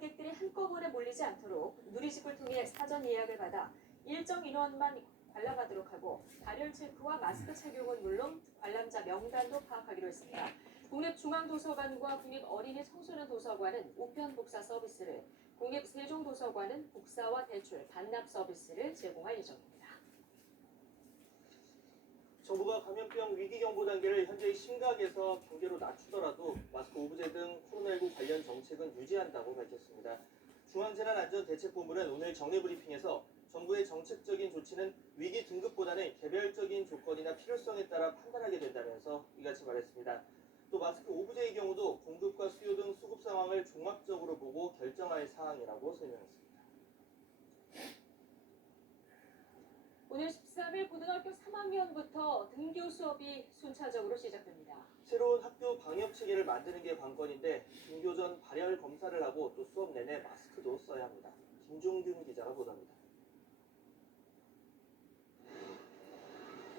관광객들이 한꺼번에 몰리지 않도록 누리집을 통해 사전 예약을 받아 일정 인원만 관람하도록 하고 발열 체크와 마스크 착용은 물론 관람자 명단도 파악하기로 했습니다. 국립중앙도서관과 국립어린이 청소년 도서관은 우편 복사 서비스를, 국립세종도서관은 복사와 대출, 반납 서비스를 제공할 예정입니다. 정부가 감염병 위기경보 단계를 현재의 심각에서 경계로 낮추더라도 마스크 오브제 등 코로나19 관련 정책은 유지한다고 밝혔습니다. 중앙재난안전대책본부는 오늘 정례 브리핑에서 정부의 정책적인 조치는 위기 등급보다는 개별적인 조건이나 필요성에 따라 판단하게 된다면서 이같이 말했습니다. 또 마스크 오브제의 경우도 공급과 수요 등 수급 상황을 종합적으로 보고 결정할 사항이라고 설명했습니다. 오늘 13일 고등학교 3학년부터 등교 수업이 순차적으로 시작됩니다. 새로운 학교 방역 체계를 만드는 게 관건인데 등교 전 발열 검사를 하고 또 수업 내내 마스크도 써야 합니다. 김종균 기자가 보도합니다.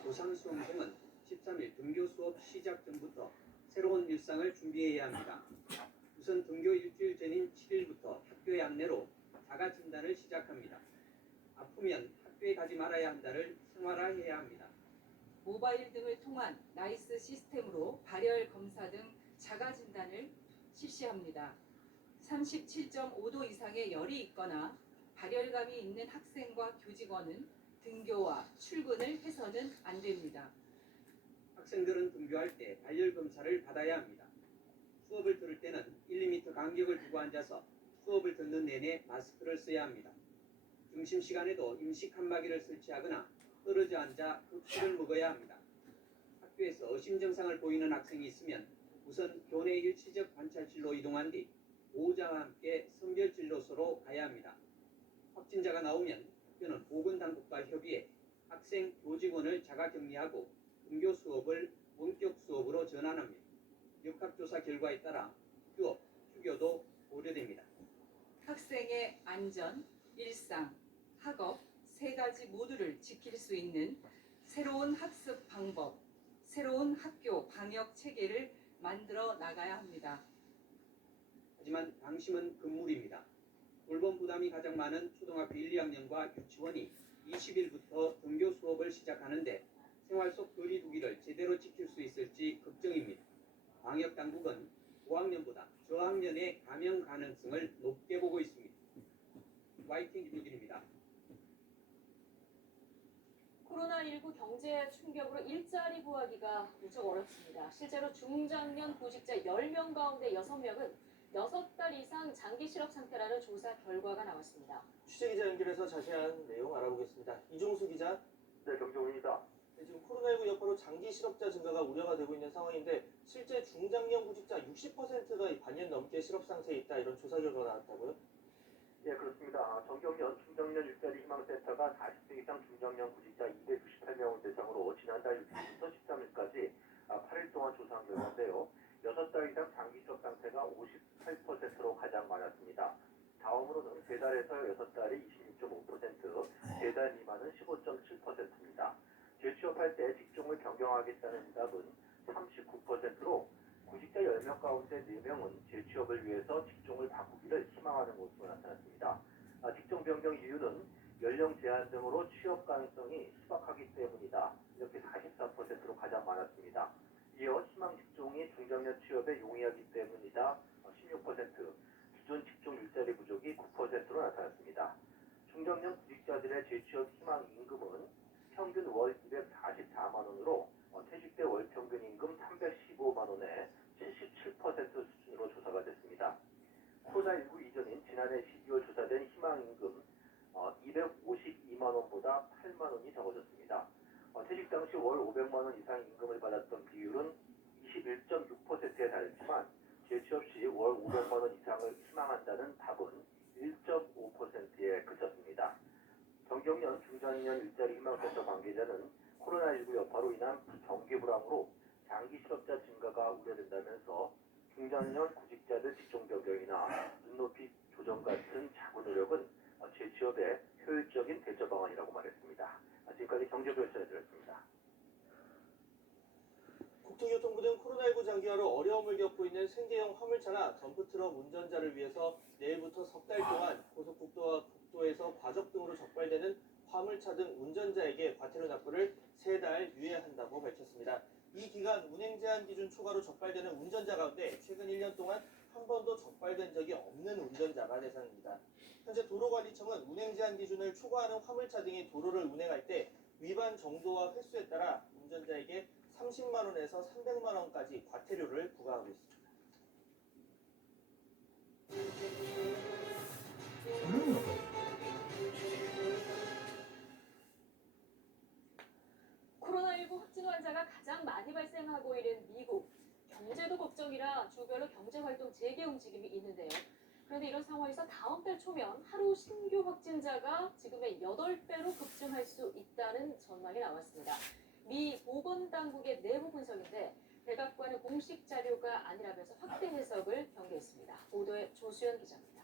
고삼수험생은 13일 등교 수업 시작 전부터 새로운 일상을 준비해야 합니다. 우선 등교 일주일 전인 7일부터 학교의 안내로 자가 진단을 시작합니다. 아프면 학교에 가지 말아야 한다를 생활화해야 합니다. 모바일 등을 통한 나이스 시스템으로 발열 검사 등 자가 진단을 실시합니다. 37.5도 이상의 열이 있거나 발열감이 있는 학생과 교직원은 등교와 출근을 해서는 안 됩니다. 학생들은 등교할 때 발열 검사를 받아야 합니다. 수업을 들을 때는 1, 2m 간격을 두고 앉아서 수업을 듣는 내내 마스크를 써야 합니다. 점심시간에도 임시 칸막이를 설치하거나 떨어져 앉아 급식을 먹어야 합니다. 학교에서 의심 증상을 보이는 학생이 있으면 우선 교내 일시적 관찰실로 이동한 뒤 보호자와 함께 선별진료소로 가야 합니다. 확진자가 나오면 학교는 보건당국과 협의해 학생, 교직원을 자가격리하고 등교 수업을 원격 수업으로 전환합니다. 역학조사 결과에 따라 휴업, 휴교도 고려됩니다. 학생의 안전, 일상, 학업 세 가지 모두를 지킬 수 있는 새로운 학습 방법, 새로운 학교 방역 체계를 만들어 나가야 합니다. 하지만 방심은 금물입니다. 돌봄 부담이 가장 많은 초등학교 1, 2학년과 유치원이 20일부터 등교 수업을 시작하는데 생활 속 거리 두기를 제대로 지킬 수 있을지 걱정입니다. 방역 당국은 5학년보다 저학년의 감염 가능성을 높게 보고 있습니다. YTN 김유진입니다. 코로나19 경제 충격으로 일자리 구하기가 무척 어렵습니다. 실제로 중장년 구직자 10명 가운데 6명은 6달 이상 장기 실업 상태라는 조사 결과가 나왔습니다. 취재기자 연결해서 자세한 내용 알아보겠습니다. 이종수 기자. 네, 경정훈입니다. 네, 지금 코로나19 여파로 장기 실업자 증가가 우려가 되고 있는 상황인데 실제 중장년 구직자 60%가 반년 넘게 실업 상태에 있다, 이런 조사 결과가 나왔다고요? 예, 그렇습니다. 정경련 중장년 일자리 희망센터가 40세 이상 중장년 구직자 268명을 대상으로 지난달 6일부터 13일까지 8일 동안 조사한 결과인데요. 6달 이상 장기 실업 상태가 58%로 가장 많았습니다. 다음으로는 3달에서 6달이 26.5%, 3달 미만은 15.7%입니다. 재취업할 때 직종을 변경하겠다는 응답은 39%로 구직자 10명 가운데 4명은 재취업을 위해서 직종을 바꾸기를 희망하는 것으로 나타났습니다. 직종 변경 이유는 연령 제한 등으로 취업 가능성이 희박하기 때문이다. 이렇게 44%로 가장 많았습니다. 이어 희망 직종이 중장년 취업에 용이하기 때문이다. 16%, 기존 직종 일자리 부족이 9%로 나타났습니다. 중장년 구직자들의 재취업 희망 임금은 평균 월 244만 원으로 퇴직 때 월 평균 임금 315만 원에 77% 수준으로 조사가 됐습니다. 코로나19 이전인 지난해 12월 조사된 희망임금 252만 원보다 8만 원이 적어졌습니다. 퇴직 당시 월 500만 원 이상 임금을 받았던 비율은 21.6%에 달했지만 재취업 시 월 500만 원 이상을 희망한다는 답은 1.5%에 그쳤습니다. 정경련 중장년 일자리 희망센터 관계자는 코로나19 여파로 인한 경기 불황으로 장기 실업자 증가가 우려된다면서 중장년 구직자들 직종 변경이나 눈높이 조정 같은 자구 노력은 재취업의 효율적인 대처 방안이라고 말했습니다. 지금까지 경제부에서 전해드렸습니다. 국토교통부는 코로나19 장기화로 어려움을 겪고 있는 생계형 가변병 화물차나 덤프트럭 운전자를 위해서 내일부터 석 달 동안 고속국도와 국도에서 과적 등으로 적발되는 화물차 등 운전자에게 과태료 납부를 3달 유예한다고 밝혔습니다. 이 기간 운행 제한 기준 초과로 적발되는 운전자 가운데 최근 1년 동안 한 번도 적발된 적이 없는 운전자가 대상입니다. 현재 도로관리청은 운행 제한 기준을 초과하는 화물차 등이 도로를 운행할 때 위반 정도와 횟수에 따라 운전자에게 30만 원에서 300만 원까지 과태료를 부과하고 있습니다. 코로나19 확진 환자가 가장 많이 발생하고 있는 미국. 경제도 걱정이라 주별로 경제활동 재개 움직임이 있는데요. 그런데 이런 상황에서 다음 달 초면 하루 신규 확진자가 지금의 8배로 급증할 수 있다는 전망이 나왔습니다. 미 보건당국의 내부 분석인데 백악관의 공식 자료가 아니라면서 확대 해석을 경계했습니다. 보도에 조수연 기자입니다.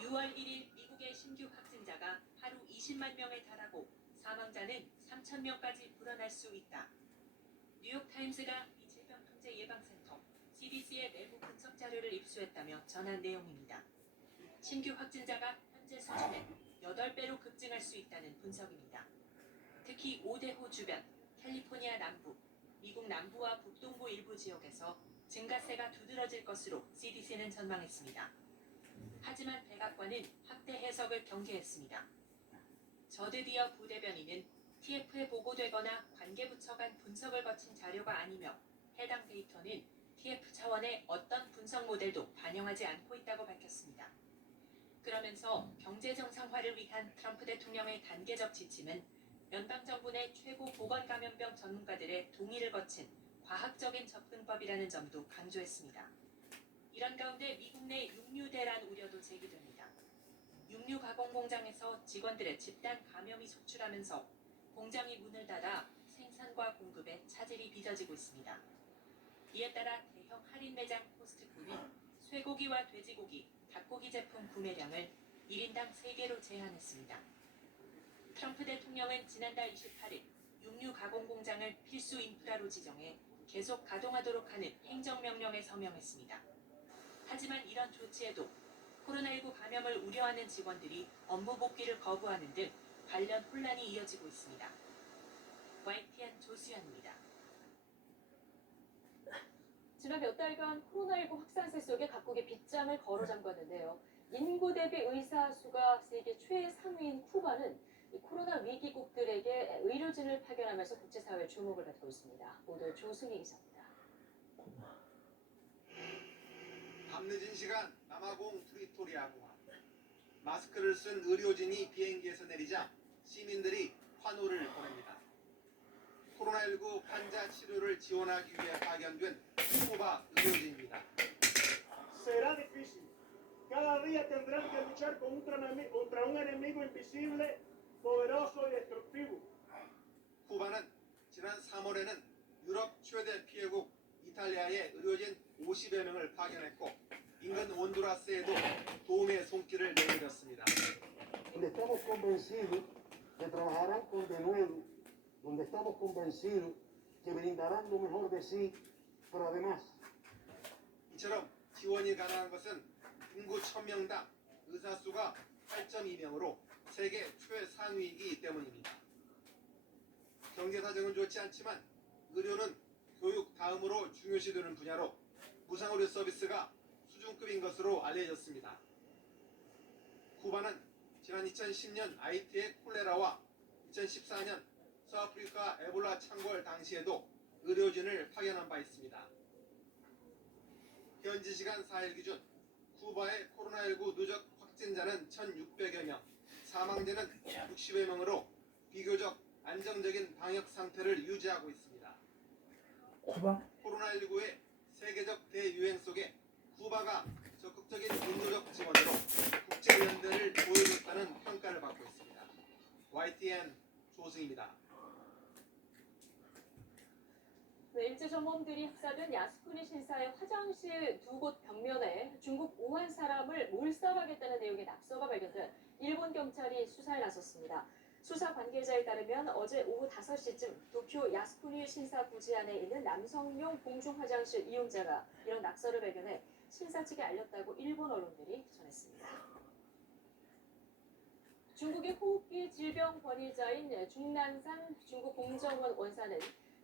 6월 1일 미국의 신규 확진자가 하루 20만 명에 달하고 사망자는 3천 명까지 불어날 수 있다. 뉴욕타임스가 미 질병통제예방센터 CDC의 내부 분석 자료를 입수했다며 전한 내용입니다. 신규 확진자가 현재 수준의 8배로 급증할 수 있다는 분석입니다. 특히 오데호 주변, 캘리포니아 남부, 미국 남부와 북동부 일부 지역에서 증가세가 두드러질 것으로 CDC는 전망했습니다. 하지만 백악관은 확대 해석을 경계했습니다. 저드디어 부대변인은 TF에 보고되거나 관계부처 간 분석을 거친 자료가 아니며 해당 데이터는 TF 차원의 어떤 분석 모델도 반영하지 않고 있다고 밝혔습니다. 그러면서 경제 정상화를 위한 트럼프 대통령의 단계적 지침은 연방정부 내 최고 보건감염병 전문가들의 동의를 거친 과학적인 접근법이라는 점도 강조했습니다. 이런 가운데 미국 내 육류 대란 우려도 제기됩니다. 육류 가공 공장에서 직원들의 집단 감염이 속출하면서 공장이 문을 닫아 생산과 공급에 차질이 빚어지고 있습니다. 이에 따라 대형 할인 매장 코스트코는 쇠고기와 돼지고기, 닭고기 제품 구매량을 1인당 3개로 제한했습니다. 트럼프 대통령은 지난달 28일 육류 가공 공장을 필수 인프라로 지정해 계속 가동하도록 하는 행정명령에 서명했습니다. 하지만 이런 조치에도 코로나19 감염을 우려하는 직원들이 업무 복귀를 거부하는 등 관련 혼란이 이어지고 있습니다. YTN 조수연입니다. 지난 몇 달간 코로나19 확산세 속에 각국이 빗장을 걸어 잠갔는데요. 인구 대비 의사 수가 세계 최상위인 쿠바는 이 코로나 위기국들에게 의료진을 파견하면서 국제사회의 주목을 받고 있습니다. 모두 조승희 기자입니다. 밤늦은 시간 남아공 프리토리아 공항. 마스크를 쓴 의료진이 비행기에서 내리자 시민들이 환호를 보냅니다. 코로나19 환자 치료를 지원하기 위해 파견된 쿠바 의료진입니다. Será difícil. Cada día tendrán que luchar contra un enemigo invisible, poderoso y destructivo. 쿠바는 지난 3월에는 유럽 최대 피해국 이탈리아에 의료진 50여 명을 파견했고 인근 온두라스에도 도움의 손길을 내밀었습니다. Donde estamos convencidos que trabajarán con denuedo, donde estamos convencidos que brindarán lo mejor de sí, pero además 이처럼 지원이 가능한 것은 인구 1000명당 의사 수가 8.2명으로 세계 최상위이기 때문입니다. 경제 사정은 좋지 않지만 의료는 교육 다음으로 중요시되는 분야로 무상의료 서비스가 수준급인 것으로 알려졌습니다. 쿠바는 지난 2010년 아이티의 콜레라와 2014년 서아프리카 에볼라 창궐 당시에도 의료진을 파견한 바 있습니다. 현지 시간 4일 기준 쿠바의 코로나19 누적 확진자는 1,600여 명, 사망자는 60여 명으로 비교적 안정적인 방역 상태를 유지하고 있습니다. 코로나19의 세계적 대유행 속에 쿠바가 적극적인 인도적 지원으로 국제연대를 보여줬다는 평가를 받고 있습니다. YTN 조승입니다. 네, 일제전범들이 학살된 야스쿠니 신사의 화장실 2곳 벽면에 중국 우한 사람을 몰살하겠다는 내용의 낙서가 발견돼 일본 경찰이 수사에 나섰습니다. 수사 관계자에 따르면 어제 오후 5시쯤 도쿄 야스쿠니 신사부지 안에 있는 남성용 공중 화장실 이용자가 이런 낙서를 발견해 신사 측에 알렸다고 일본 언론들이 전했습니다. 중국의 호흡기 질병 권위자인 중난산 중국 공정원 원사는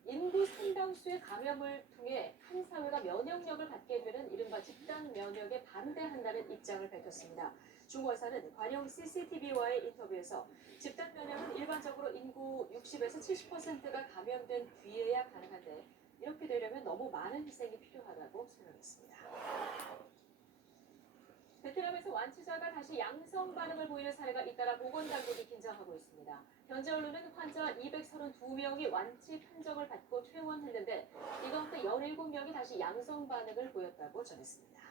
인구 상당수의 감염을 통해 한 사회가 면역력을 갖게 되는 이른바 집단 면역에 반대한다는 입장을 밝혔습니다. 중 원사는 관영 CCTV와의 인터뷰에서 집단 면역은 일반적으로 인구 60에서 70%가 감염된 뒤에야 가능한데 이렇게 되려면 너무 많은 희생이 필요하다고 설명했습니다. 베트남에서 완치자가 다시 양성 반응을 보이는 사례가 잇따라 보건당국이 긴장하고 있습니다. 현재 언론은 환자 232명이 완치 판정을 받고 퇴원했는데 이 가운데 17명이 다시 양성 반응을 보였다고 전했습니다.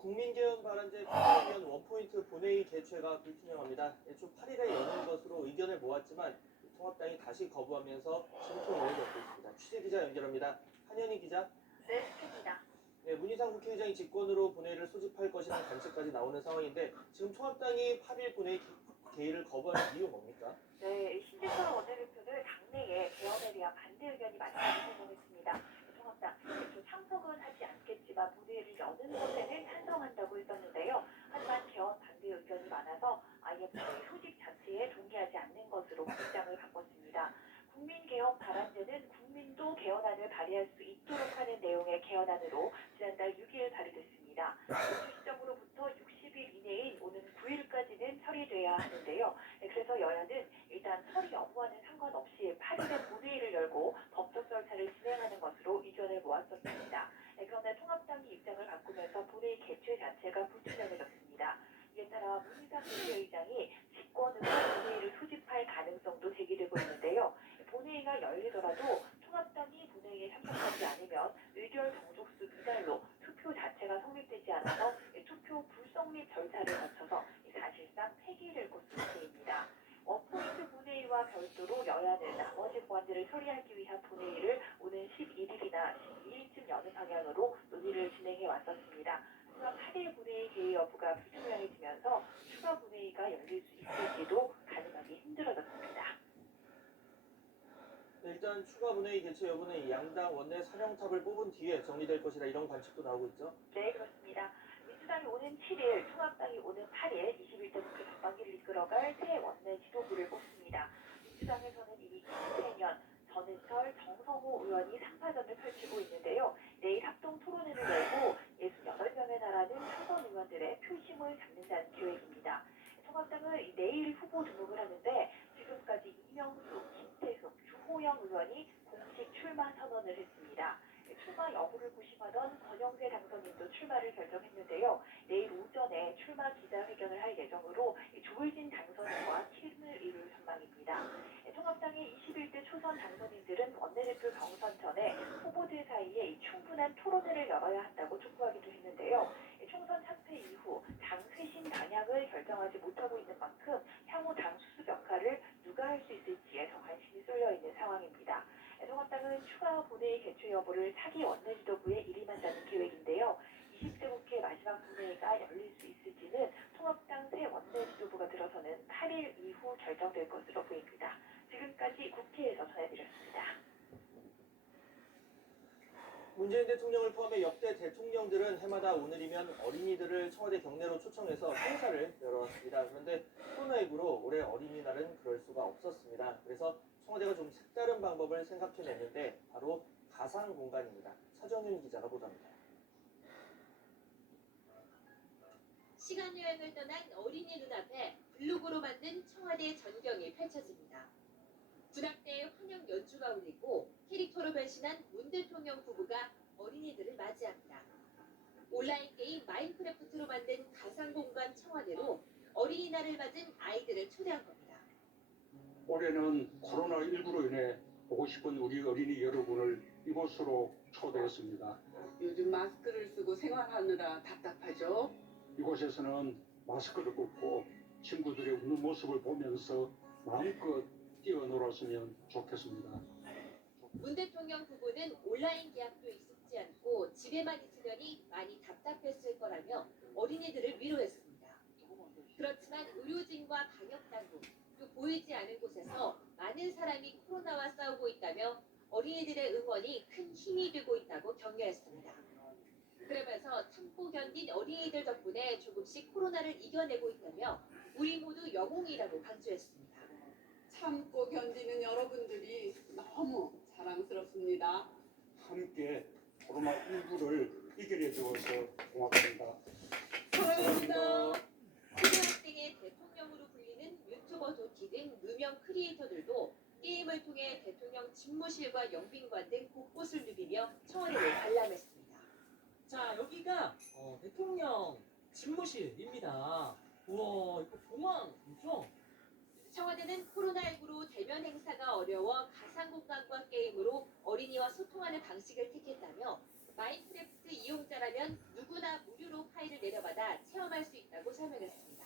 국민개헌 발안제 표결위원 원포인트 본회의 개최가 불투명합니다. 애초 8일에 여는 것으로 의견을 모았지만 통합당이 다시 거부하면서 심통을 겪고 있습니다. 취재기자 연결합니다. 한현희 기자. 네, 수입니다. 네, 문희상 국회의장이 직권으로 본회의를 소집할 것이라는 관측까지 나오는 상황인데 지금 통합당이 8일 본회의 개의를 거부하는 이유 뭡니까? 네, 신재철 원내대표는 당내에 개헌에 대한 반대 의견이 많다고 설명했습니다. 통합당 대표 참석은 하지 않겠지만 본회의를 여는 것에는 찬성한다고 했었는데요. 하지만 개헌 반대 의견이 많아서 아예 본회의 소집 자체에 동의하지 않는 것으로 입장을 바꿨습니다. 국민개헌 발안제는 국민도 개헌안을 발의할 수 있도록 하는 내용의 개헌안으로 지난달 6일 발의됐습니다. 이 시점으로부터 60일 이내인 오는 9일까지는 처리돼야 하는데요. 그래서 여야는 일단 처리 여부와는 상관없이 8일에 본회의를 열고 법적 절차를 진행하는 것으로 의견을 모았었습니다. 그런데 통합당이 입장을 바꾸면서 본회의 개최 자체가 불투명해졌습니다. 이에 따라 문희상 국회의장이 직권으로 본회의를 소집할 가능성도 제기되고 있는데요. 본회의가 열리더라도 통합당이 본회의에 참석하지 않으면 의결 정족수 미달로 투표 자체가 성립되지 않아서 투표 불성립 절차를 거쳐서 사실상 폐기될 것으로 보입니다. 원포인트 본회의와 별도로 여야는 나머지 법안들을 처리하기 위한 본회의를 오는 11일이나 12일쯤 여는 방향으로 논의를 진행해 왔었습니다. 하지만 8일 본회의 개의 여부가 불투명해지면서 추가 본회의가 열릴 수 있을지도 가능하기 힘들어졌습니다. 네, 일단 추가 본회의 개최 여부는 양당 원내 사령탑을 뽑은 뒤에 정리될 것이다 이런 관측도 나오고 있죠? 네, 그렇습니다. 민주당이 오는 7일, 통합당이 오는 8일 21대 국회 전반기를 이끌어갈 새 원내 지도부를 뽑습니다. 민주당에서는 이미 김태년, 전해철, 정성호 의원이 상파전을 펼치고 있는데요. 내일 합동 토론회를 열고 68명에 달하는 초선 의원들의 표심을 잡는다는 계획입니다. 통합당은 내일 후보 등록을 하는데 지금까지 이명수, 김태숙, 주호영 의원이 공식 출마 선언을 했습니다. 출마 여부를 고심하던 권영세 당선인도 출마를 결정했는데요. 내일 오전에 출마 기자회견을 할 예정으로 조의진 당선인과 팀을 이룰 전망입니다. 통합당의 21대 초선 당선인들은 원내대표 경선 전에 후보들 사이에 충분한 토론회를 열어야 한다고 촉구하기도 했는데요. 총선 참패 이후 당 쇄신 방향을 결정하지 못하고 있는 만큼 향후 당 수습 역할을 누가 할 수 있을지에 더 관심이 쏠려 있는 상황입니다. 통합당은 추가 본회의 개최 여부를 차기 원내 지도부에 일임한다는 계획인데요. 20대 국회 마지막 본회의가 열릴 수 있을지는 통합당 새 원내 지도부가 들어서는 8일 이후 결정될 것으로 보입니다. 지금까지 국회에서 전해드렸습니다. 문재인 대통령을 포함해 역대 대통령들은 해마다 오늘이면 어린이들을 청와대 경내로 초청해서 행사를 열어왔습니다. 그런데 코로나19로 올해 어린이날은 그럴 수가 없었습니다. 그래서 청와대가 좀 색다른 방법을 생각해냈는데 바로 가상 공간입니다. 차정윤 기자가 보도합니다. 시간 여행을 떠난 어린이 눈앞에 블록으로 만든 청와대 전경이 펼쳐집니다. 군악대의 환영 연주가 울리고 캐릭터로 변신한 문 대통령 부부가 어린이들을 맞이합니다. 온라인 게임 마인크래프트로 만든 가상 공간 청와대로 어린이날을 맞은 아이들을 초대한 겁니다. 올해는 코로나19로 인해 보고 싶은 우리 어린이 여러분을 이곳으로 초대했습니다. 요즘 마스크를 쓰고 생활하느라 답답하죠? 이곳에서는 마스크를 벗고 친구들의 웃는 모습을 보면서 마음껏 뛰어놀았으면 좋겠습니다. 문 대통령 부부는 온라인 계약도 싶지 않고 집에만 있으려니 많이 답답했을 거라며 어린이들을 위로했습니다. 그렇지만 의료진과 방역당국, 또 보이지 않은 곳에서 많은 사람이 코로나와 싸우고 있다며 어린이들의 응원이 큰 힘이 되고 있다고 격려했습니다. 그러면서 참고 견딘 어린이들 덕분에 조금씩 코로나를 이겨내고 있다며 우리 모두 영웅이라고 강조했습니다. 참고 견디는 여러분들이 너무 자랑스럽습니다. 함께 코로나19를 이겨내주어서 고맙습니다. 사랑합니다. 초등학생의 대통령으로 불리는 유튜버 도티 등 무명 크리에이터들도 게임을 통해 대통령 집무실과 영빈관 등 곳곳을 누비며 청와대를 관람했습니다. 자, 여기가 대통령 집무실입니다. 우와, 이거 공항이죠? 청와대는 코로나19로 대면 행사가 어려워 가상공간과 게임으로 어린이와 소통하는 방식을 택했다며 마인크래프트 이용자라면 누구나 무료로 파일을 내려받아 체험할 수 있다고 설명했습니다.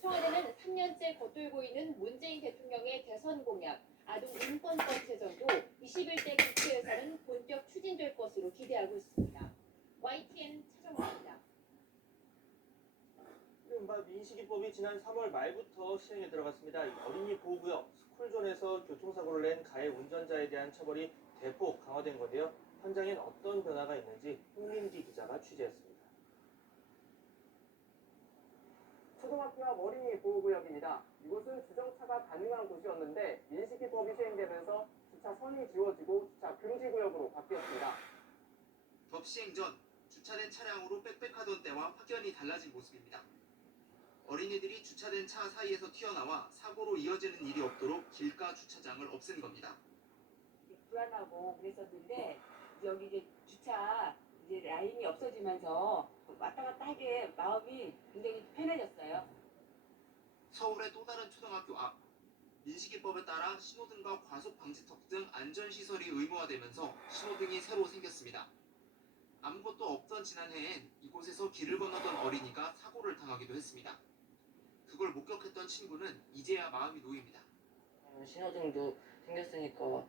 청와대는 3년째 겉돌고 있는 문재인 대통령의 대선 공약, 아동 인권법 제정도 21대 국회에서는 본격 추진될 것으로 기대하고 있습니다. YTN 차정입니다. 이른바 민식이법이 지난 3월 말부터 시행에 들어갔습니다. 이 어린이 보호구역, 스쿨존에서 교통사고를 낸 가해 운전자에 대한 처벌이 대폭 강화된 건데요. 현장엔 어떤 변화가 있는지 홍민기 기자가 취재했습니다. 초등학교 앞 어린이 보호구역입니다. 이곳은 주정차가 가능한 곳이었는데 민식이법이 시행되면서 주차 선이 지워지고 주차 금지구역으로 바뀌었습니다. 법 시행 전 주차된 차량으로 빽빽하던 때와 확연히 달라진 모습입니다. 어린이들이 주차된 차 사이에서 튀어나와 사고로 이어지는 일이 없도록 길가 주차장을 없앤 겁니다. 불안하고 그랬었는데 여기 이제 주차 이제 라인이 없어지면서 왔다 갔다 하기에 마음이 굉장히 편해졌어요. 서울의 또 다른 초등학교 앞. 민식이법에 따라 신호등과 과속 방지턱 등 안전시설이 의무화되면서 신호등이 새로 생겼습니다. 아무것도 없던 지난해엔 이곳에서 길을 건너던 어린이가 사고를 당하기도 했습니다. 그걸 목격했던 친구는 이제야 마음이 놓입니다. 신호등도 생겼으니까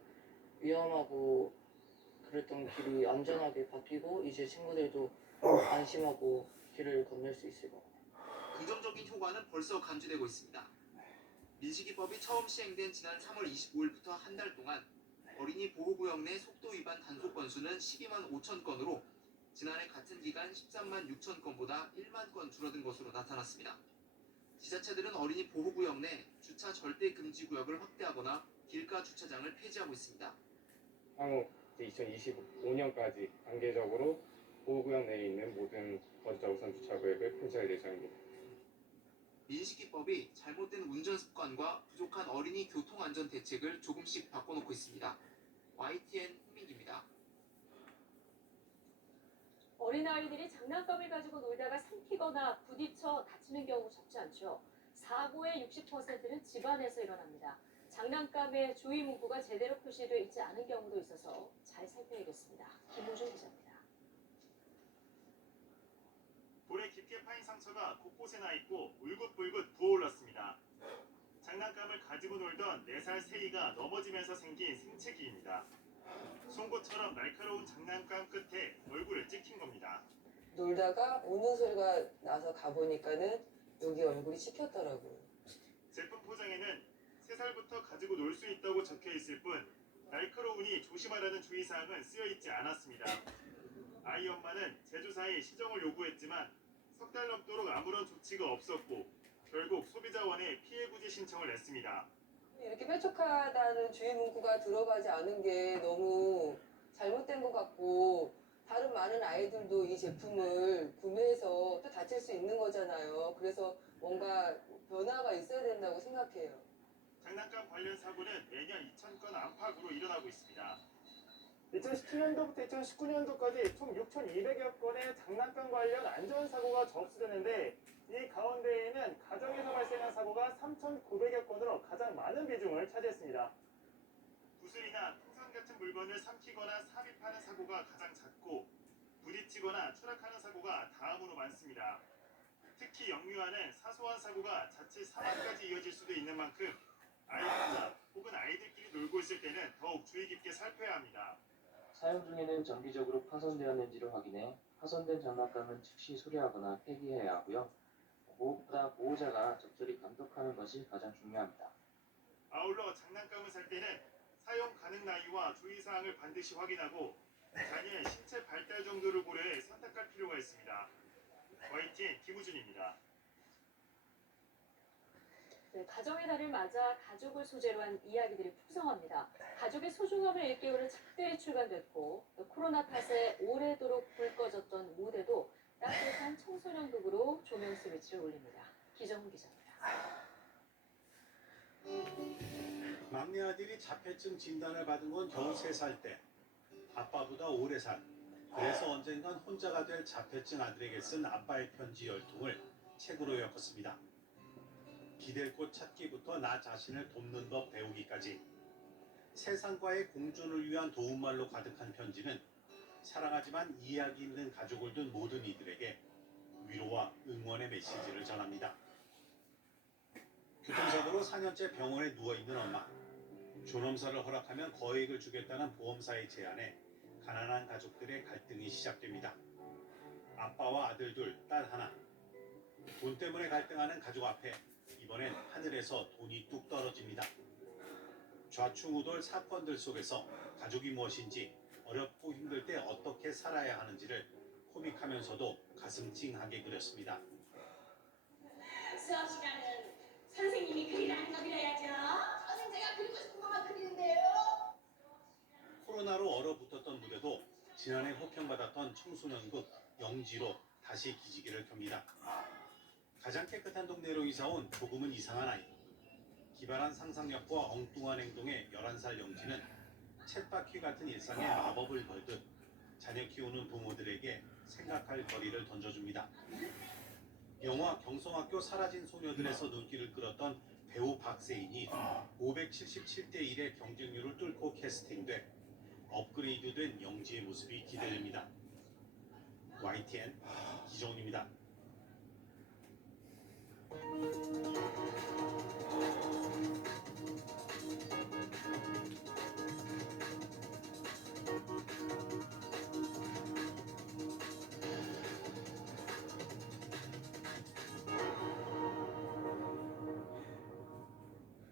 위험하고 그랬던 길이 안전하게 바뀌고 이제 친구들도 안심하고 길을 건널 수 있을 것 같아요. 긍정적인 효과는 벌써 간주되고 있습니다. 민식이법이 처음 시행된 지난 3월 25일부터 한 달 동안 어린이 보호구역 내 속도 위반 단속 건수는 12만 5천 건으로 지난해 같은 기간 13만 6천 건보다 1만 건 줄어든 것으로 나타났습니다. 지자체들은 어린이 보호구역 내 주차 절대 금지 구역을 확대하거나 길가 주차장을 폐지하고 있습니다. 향후 2025년까지 단계적으로 보호구역 내에 있는 모든 거주자 우선 주차구역을 폐지할 예정입니다. 민식이법이 잘못된 운전 습관과 부족한 어린이 교통안전 대책을 조금씩 바꿔놓고 있습니다. YTN 홍민기입니다. 어린아이들이 장난감을 가지고 놀다가 삼키거나 부딪혀 다치는 경우 적지 않죠. 사고의 60%는 집안에서 일어납니다. 장난감에 주의 문구가 제대로 표시되어 있지 않은 경우도 있어서 잘 살펴야겠습니다. 김호준 기자입니다. 볼에 깊게 파인 상처가 곳곳에 나 있고 울긋불긋 부어올랐습니다. 장난감을 가지고 놀던 4살 세이가 넘어지면서 생긴 생채기입니다. 송곳처럼 날카로운 장난감 끝에 얼굴을 찍힌 겁니다. 놀다가 우는 소리가 나서 가보니까는 여기 얼굴이 찍혔더라고요. 제품 포장에는 3살부터 가지고 놀 수 있다고 적혀 있을 뿐 날카로우니 조심하라는 주의사항은 쓰여 있지 않았습니다. 아이 엄마는 제조사에 시정을 요구했지만 3달 넘도록 아무런 조치가 없었고 결국 소비자원에 피해구제 신청을 냈습니다. 이렇게 뾰족하다는 주의 문구가 들어가지 않은 게 너무 잘못된 것 같고 다른 많은 아이들도 이 제품을 구매해서 또 다칠 수 있는 거잖아요. 그래서 뭔가 변화가 있어야 된다고 생각해요. 장난감 관련 사고는 매년 2,000건 안팎으로 일어나고 있습니다. 2017년도부터 2019년도까지 총 6,200여 건의 장난감 관련 안전사고가 접수되는데 이 가운데에는 가정에서 발생한 사고가 3,900여 건으로 가장 많은 비중을 차지했습니다. 구슬이나 풍선 같은 물건을 삼키거나 삽입하는 사고가 가장 작고 부딪히거나 추락하는 사고가 다음으로 많습니다. 특히 역류하는 사소한 사고가 자칫 사망까지 이어질 수도 있는 만큼 아이 혼자 혹은 아이들끼리 놀고 있을 때는 더욱 주의 깊게 살펴야 합니다. 사용 중에는 정기적으로 파손되었는지를 확인해 파손된 장난감은 즉시 수리하거나 폐기해야 하고요. 무엇보다 보호자가 적절히 감독하는 것이 가장 중요합니다. 아울러 장난감을 살 때는 사용 가능 나이와 주의사항을 반드시 확인하고 자녀의 신체 발달 정도를 고려해 선택할 필요가 있습니다. YTN 김우준입니다. 네, 가정의 달을 맞아 가족을 소재로 한 이야기들이 풍성합니다. 가족의 소중함을 일깨우는 책들이 출간됐고 또 코로나 탓에 오래도록 불 꺼졌던 무대도 따뜻한 청소년극으로 조명 스위치를 올립니다. 기정훈 기자입니다. 막내 아들이 자폐증 진단을 받은 건 겨우 3살 때. 아빠보다 오래 산. 그래서 언젠간 혼자가 될 자폐증 아들에게 쓴 아빠의 편지 10통을 책으로 엮었습니다. 기댈 곳 찾기부터 나 자신을 돕는 법 배우기까지 세상과의 공존을 위한 도움말로 가득한 편지는 사랑하지만 이해하기 힘든 가족을 둔 모든 이들에게 위로와 응원의 메시지를 전합니다. 교통사고로 4년째 병원에 누워있는 엄마. 존엄사를 허락하면 거액을 주겠다는 보험사의 제안에 가난한 가족들의 갈등이 시작됩니다. 아빠와 아들 둘, 딸 하나. 돈 때문에 갈등하는 가족 앞에 이번엔 하늘에서 돈이 뚝 떨어집니다. 좌충우돌 사건들 속에서 가족이 무엇인지, 어렵고 힘들 때 어떻게 살아야 하는지를 코믹하면서도 가슴 찡하게 그렸습니다. 수업 시간은 선생님이 그리라는 거 그려야죠. 저는 제가 그리고 싶은 것만 그리는데요. 코로나로 얼어붙었던 무대도 지난해 호평받았던 청소년극 영지로 다시 기지개를 켭니다. 가장 깨끗한 동네로 이사온 조금은 이상한 아이. 기발한 상상력과 엉뚱한 행동의 11살 영지는 쳇바퀴 같은 일상에 마법을 걸듯 자녀 키우는 부모들에게 생각할 거리를 던져줍니다. 영화 경성학교 사라진 소녀들에서 눈길을 끌었던 배우 박세인이 577대 1의 경쟁률을 뚫고 캐스팅돼 업그레이드된 영지의 모습이 기대됩니다. YTN 기정훈입니다.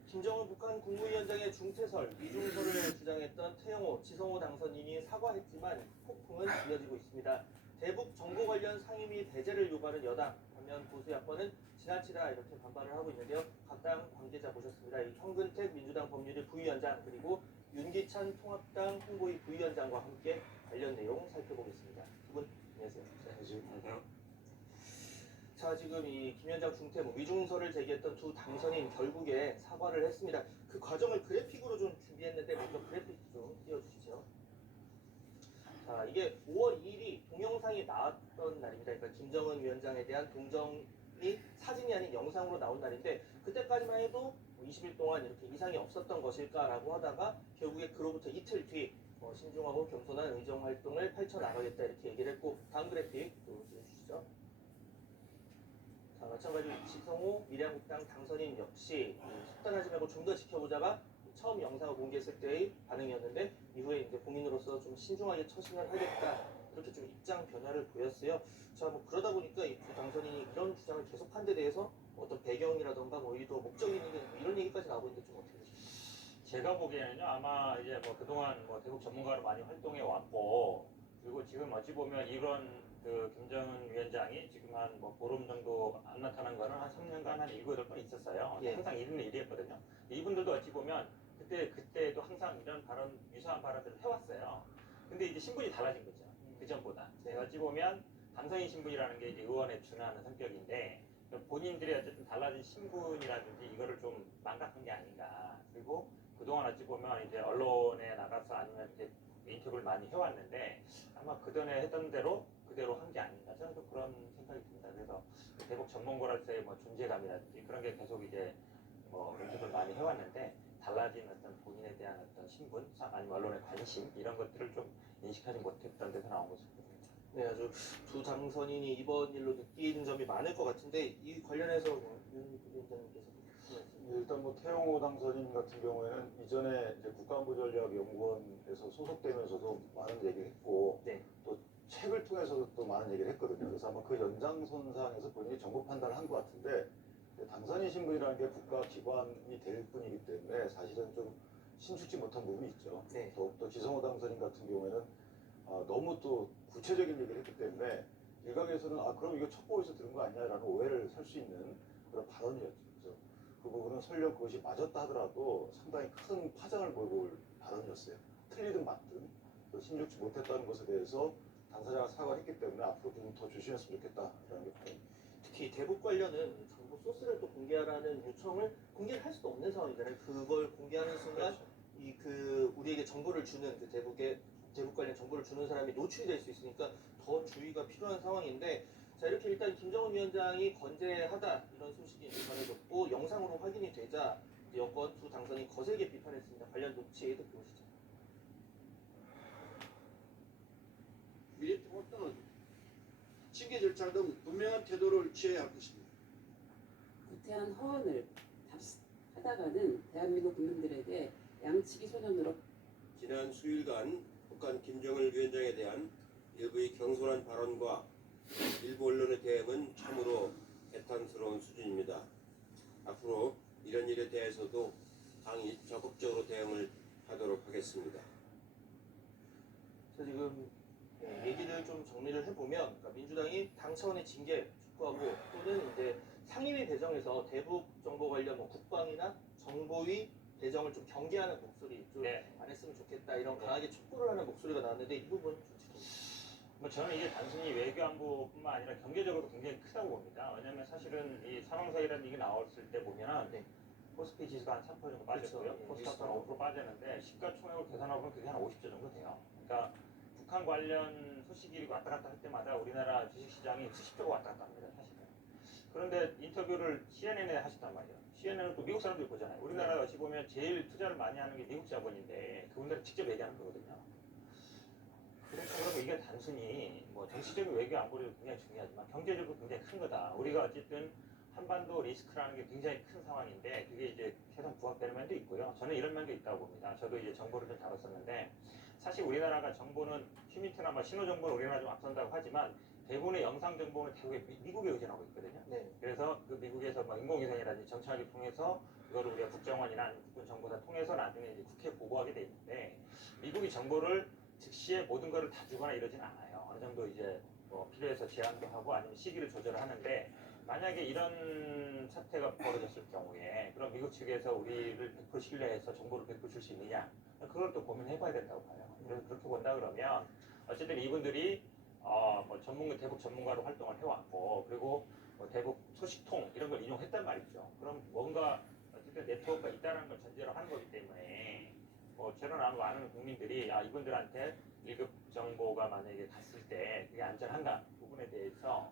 김정은 북한 국무위원장의 중퇴설, 이중설을 주장했던 태영호, 지성호 당선인이 사과했지만 폭풍은 이어지고 있습니다. 대북 정보 관련 상임위 배제를 요구하는 여당, 반면 보수 야권은 지나치다 이렇게 반발을 하고 있는데요. 각 당 관계자 모셨습니다. 이 현근택 민주당 법률위 부위원장 그리고 윤기찬 통합당 홍보위 부위원장과 함께 관련 내용 살펴보겠습니다. 두 분 안녕하세요. 안녕하세요. 자, 지금 이 김 위원장 중퇴 위중설을 제기했던 두 당선인 결국에 사과를 했습니다. 그 과정을 그래픽으로 좀 준비했는데 먼저 그래픽 좀 띄워주시죠. 자, 이게 5월 2일이 동영상이 나왔던 날입니다. 그러니까 김정은 위원장에 대한 동정이 사진이 아닌 영상으로 나온 날인데 그때까지만 해도 20일 동안 이렇게 이상이 없었던 것일까라고 하다가 결국에 그로부터 이틀 뒤 신중하고 겸손한 의정 활동을 펼쳐나가겠다 이렇게 얘기를 했고 다음 그래픽 또 보여주시죠. 자, 마찬가지로 지성호 미래한국당 당선인 역시 속단하지 말고 좀 더 지켜보자가 처음 영상을 공개했을 때의 반응이었는데 이후에 이제 본인으로서 좀 신중하게 처신을 하겠다 이렇게 좀 입장 변화를 보였어요. 자, 뭐 그러다 보니까 이 두 당선인이 이런 주장을 계속한 데 대해서 어떤 배경이라던가 뭐 의도, 목적이 있는데 뭐 이런 얘기까지 나오고 있는데 좀 어떻게 되십니까? 제가 보기에는요 아마 이제 뭐 그동안 뭐 대북 전문가로 많이 활동해 왔고 그리고 지금 어찌 보면 이런 그 김정은 위원장이 지금 한 뭐 보름 정도 안 나타난 거는 한 3년간 한 7, 8번 있었어요. 예. 항상 이런 일이었거든요. 이분들도 어찌 보면 그때도 항상 이런 발언, 유사한 발언들을 해왔어요. 근데 이제 신분이 달라진 거죠. 그전보다. 어찌 보면 당선인 신분이라는 게 이제 의원에 준하는 성격인데 본인들의 어쨌든 달라진 신분이라든지 이거를 좀 망각한 게 아닌가. 그리고 그동안 어찌 보면 이제 언론에 나가서 아니면 이제 인터뷰를 많이 해왔는데 아마 그전에 했던 대로 그대로 한 게 아닌가. 저는 좀 그런 생각이 듭니다. 그래서 대북 전문가로서의 뭐 존재감이라든지 그런 게 계속 이제 뭐 인터뷰를 많이 해왔는데 달라진 어떤 본인에 대한 어떤 신분, 아니면 언론의 관심 이런 것들을 좀 인식하지 못했던 데서 나온 것을 봅니다. 네, 아주 두 당선인이 이번 일로 느끼는 점이 많을 것 같은데 이 관련해서 윤 위원장님께서 일단 뭐 태영호 당선인 같은 경우에는 이전에 이제 국가 국가안보전략연구원에서 소속되면서도 많은 얘기를 했고 또 책을 통해서도 또 많은 얘기를 했거든요. 그래서 아마 그 연장선상에서 본인이 정보 판단을 한 것 같은데 당선인 신분이라는 게 국가기관이 될 뿐이기 때문에 사실은 좀 신축지 못한 부분이 있죠. 더욱더 지성호 당선인 같은 경우에는 너무 또 구체적인 얘기를 했기 때문에 일각에서는 그럼 이거 첩보에서 들은 거 아니냐라는 오해를 살 수 있는 그런 발언이었죠. 그래서 그 부분은 설령 그것이 맞았다 하더라도 상당히 큰 파장을 몰고 올 발언이었어요. 틀리든 맞든 신중치 못했다는 것에 대해서 당사자가 사과를 했기 때문에 앞으로 좀 더 조심했으면 좋겠다라는 게 바람입니다. 특히 대북 관련은 정보 소스를 또 공개하라는 요청을 공개를 할 수도 없는 상황이잖아요. 그걸 공개하는 순간 우리에게 정보를 주는 대북 관련 정보를 주는 사람이 노출이 될 수 있으니까 더 주의가 필요한 상황인데, 자, 이렇게 일단 김정은 위원장이 건재하다 이런 소식이 전해졌고 영상으로 확인이 되자 여권 두 당선인 거세게 비판했습니다. 관련 녹취 듣고 보시죠. 미래통 확당은 징계 절차 등 분명한 태도를 취해야 할 것입니다. 구태한 허언을 하다가는 대한민국 국민들에게 양치기 소년으로 지난 수일간 북한 김정일 위원장에 대한 일부의 경솔한 발언과 일부 언론의 대응은 참으로 애탄스러운 수준입니다. 앞으로 이런 일에 대해서도 당이 적극적으로 대응을 하도록 하겠습니다. 자, 지금 얘기를 좀 정리를 해보면 민주당이 당 차원의 징계 촉구하고 또는 이제 상임위 배정에서 대북 정보 관련 국방이나 정보위 배정을 좀 경계하는 목소리 좀 안 했으면 좋겠다 이런 강하게 촉구를 하는 목소리가 나왔는데 이 부분 좀 저는 이게 단순히 외교안보뿐만 아니라 경제적으로도 굉장히 크다고 봅니다. 왜냐하면 사실은 이 사망사기라는 얘기 나왔을 때 보면은 코스피 지수가 한 3% 정도 빠졌고요. 코스닥도 한 5% 빠졌는데 시가총액을 계산하면 그게 한 50조 정도 돼요. 그러니까 북한 관련 소식이 왔다 갔다 할 때마다 우리나라 주식시장이 수십조가 왔다 갔다 합니다. 사실은. 그런데 인터뷰를 CNN에 하셨단 말이에요. CNN은 또 미국 사람들이 보잖아요. 우리나라 어찌 보면 제일 투자를 많이 하는 게 미국 자본인데 그분들은 직접 얘기하는 거거든요. 그러니까 그러면 이게 단순히 뭐 정치적인 외교 안보도 굉장히 중요하지만 경제적으로 굉장히 큰 거다. 우리가 어쨌든 한반도 리스크라는 게 굉장히 큰 상황인데 그게 이제 계속 부각되는 면도 있고요. 저는 이런 면도 있다고 봅니다. 저도 이제 정보를 좀 다뤘었는데 사실 우리나라가 정보는 휴민트나 뭐 신호 정보는 우리나라 좀 앞선다고 하지만 대부분의 영상 정보는 대부분 미국에 의존하고 있거든요. 그래서 그 미국에서 뭐 인공위성이라든지 정찰기 통해서 이거를 우리가 국정원이나 국군 정보사 통해서 나중에 이제 국회에 보고하게 돼 있는데 미국이 정보를 즉시에 모든 거를 다 주거나 이러진 않아요. 어느 정도 이제 뭐 필요해서 제한도 하고 아니면 시기를 조절을 하는데 만약에 이런 사태가 벌어졌을 경우에 그럼 미국 측에서 우리를 100% 신뢰해서 정보를 100% 줄 수 있느냐 그걸 또 고민해봐야 된다고 봐요. 그래서 그렇게 본다 그러면 어쨌든 이분들이 뭐 대북 전문가로 활동을 해왔고 그리고 뭐 대북 소식통 이런 걸 인용했단 말이죠. 그럼 뭔가 어쨌든 네트워크가 있다는 걸 전제로 하는 거기 때문에 뭐 저는 아는 국민들이 이분들한테 1급 정보가 만약에 갔을 때 그게 안전한가 부분에 대해서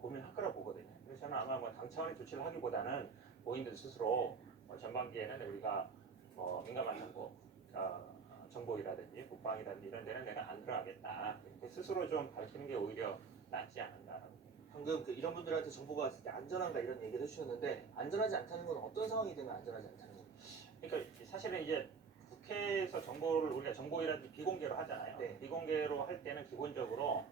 고민할 거라고 보거든요. 그래서 저는 아마 뭐 당 차원의 조치를 하기보다는 본인들 스스로 전반기에는 우리가 민감한 정보이라든지 국방이라든지 이런 데는 내가 안 들어가겠다. 이렇게 스스로 좀 밝히는 게 오히려 낫지 않은가라고. 방금 이런 분들한테 정보가 왔을 때 안전한가 이런 얘기를 해주셨는데 안전하지 않다는 건 어떤 상황이 되면 안전하지 않다는 거예요? 그러니까 사실은 이제 국회에서 정보를 우리가 정보이라든지 비공개로 하잖아요. 비공개로 할 때는 기본적으로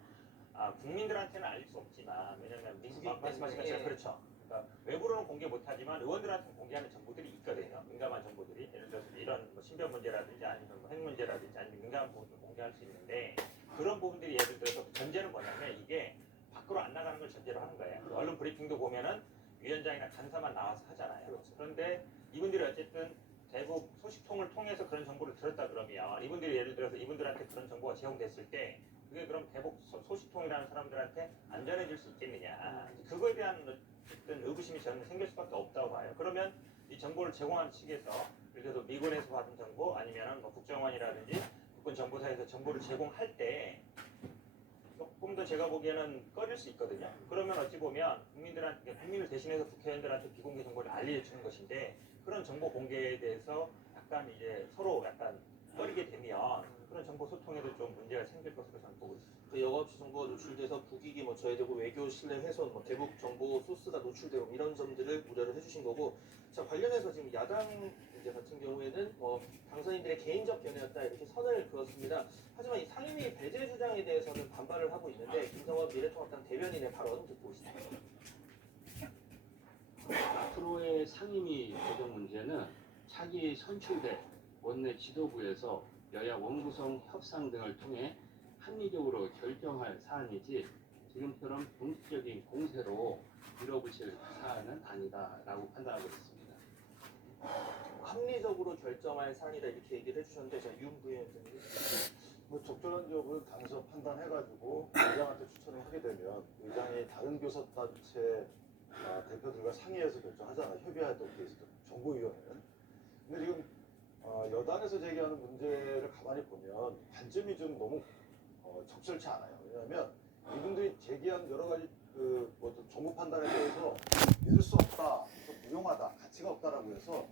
국민들한테는 알릴 수 없지만 왜냐하면 말씀하신 것처럼 그렇죠. 그러니까 외부로는 공개 못하지만 의원들한테는 공개하는 정보들이 있거든요. 민감한 정보들이 예를 들어서 이런 뭐 신변 문제라든지 아니면 뭐 핵 문제라든지 아니면 민감한 부분을 공개할 수 있는데 그런 부분들이 예를 들어서 전제는 뭐냐면 이게 밖으로 안 나가는 걸 전제로 하는 거예요. 언론 브리핑도 보면은 위원장이나 간사만 나와서 하잖아요. 그런데 이분들이 어쨌든 대북 소식통을 통해서 그런 정보를 들었다 그러면 이분들이 예를 들어서 이분들한테 그런 정보가 제공됐을 때 그게 그럼 대북 소식통이라는 사람들한테 안전해질 수 있겠느냐 그거에 대한 어떤 의구심이 저는 생길 수밖에 없다고 봐요. 그러면 이 정보를 제공하는 측에서 예를 들어서 미군에서 받은 정보 아니면 뭐 국정원이라든지 국군 정보사에서 정보를 제공할 때 조금 더 제가 보기에는 꺼릴 수 있거든요. 그러면 어찌 보면 국민을 대신해서 국회의원들한테 비공개 정보를 알려주는 것인데 그런 정보 공개에 대해서 약간 이제 서로 약간 꺼리게 되면 그런 정보 소통에도 좀 문제가 생길 것으로 저는 보고 있습니다. 그 여과없이 정보가 노출돼서 국익이 뭐 저해되고 외교 신뢰 훼손, 뭐 대북 정보 소스가 노출되고 이런 점들을 우려를 해주신 거고, 자 관련해서 지금 야당 이제 같은 경우에는 뭐 당선인들의 개인적 견해였다 이렇게 선을 그었습니다. 하지만 이 상임위 배제 주장에 대해서는 반발을 하고 있는데 김성원 미래통합당 대변인의 발언 듣고 있습니다. 앞으로의 상임위 배정 문제는 차기 선출될 원내 지도부에서 여야 원구성 협상 등을 통해 합리적으로 결정할 사안이지 지금처럼 공식적인 공세로 밀어붙일 사안은 아니다라고 판단하고 있습니다. 합리적으로 결정할 사안이다 이렇게 얘기를 해주셨는데, 자 윤 부위원장님. 뭐 적절한 여부는 당에서 판단해가지고 의장한테 추천을 하게 되면 의장이 다른 교섭단체 대표들과 상의해서 결정하잖아요. 협의하도록 돼 있어요. 정보위원회는. 근데 지금 여당에서 제기하는 문제를 가만히 보면 관점이 좀 너무 적절치 않아요. 왜냐하면 이분들이 제기한 여러 가지 뭐 정부 판단에 대해서 믿을 수 없다, 무용하다, 가치가 없다라고 해서